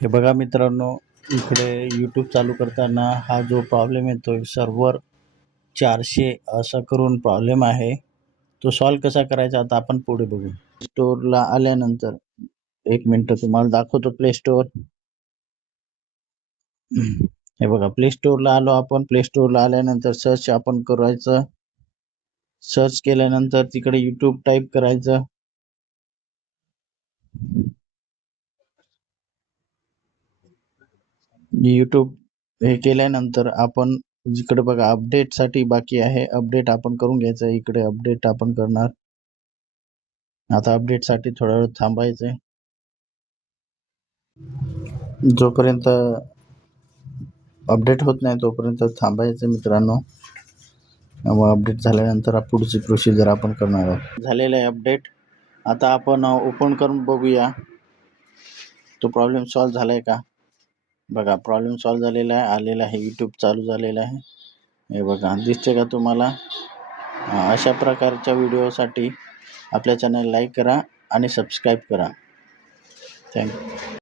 हे बघा मित्रांनो, इकडे यूट्यूब चालू करताना हा जो प्रॉब्लेम येतोय सर्व्हर 400 असा करून प्रॉब्लेम आहे. तो सॉल्व्ह कसा करायचा आता आपण पुढे बघू. स्टोअरला आल्यानंतर एक मिनिट तुम्हाला दाखवतो प्ले स्टोअर. हे बघा प्ले स्टोअरला आलो आपण. प्ले स्टोअरला आल्यानंतर सर्च आपण करायचं. सर्च केल्यानंतर तिकडे यूट्यूब टाईप करायचं. यूट्यूब हे केल्यानंतर आपण जिकडे बघा अपडेट साठी बाकी आहे, अपडेट आपण करून घ्यायचं. इकडे अपडेट आपण करणार. आता अपडेट साठी थोडा वेळ थांबायचंय. जोपर्यंत अपडेट होत नाही तोपर्यंत थांबायचं मित्रांनो. मग अपडेट झाल्यानंतर पुढची प्रोसिजर आपण करणार आहोत. झालेलं आहे अपडेट. आता आपण ओपन करून बघूया तो प्रॉब्लेम सॉल्व्ह झालाय का. बघा प्रॉब्लेम सॉल्व्ह झालेला आहे, आलेला आहे. यूट्यूब चालू झालेला आहे. हे बघा दिसते का तुम्हाला. अशा प्रकारच्या व्हिडिओसाठी आपल्या चॅनल लाईक करा आणि सबस्क्राईब करा. थँक्यू.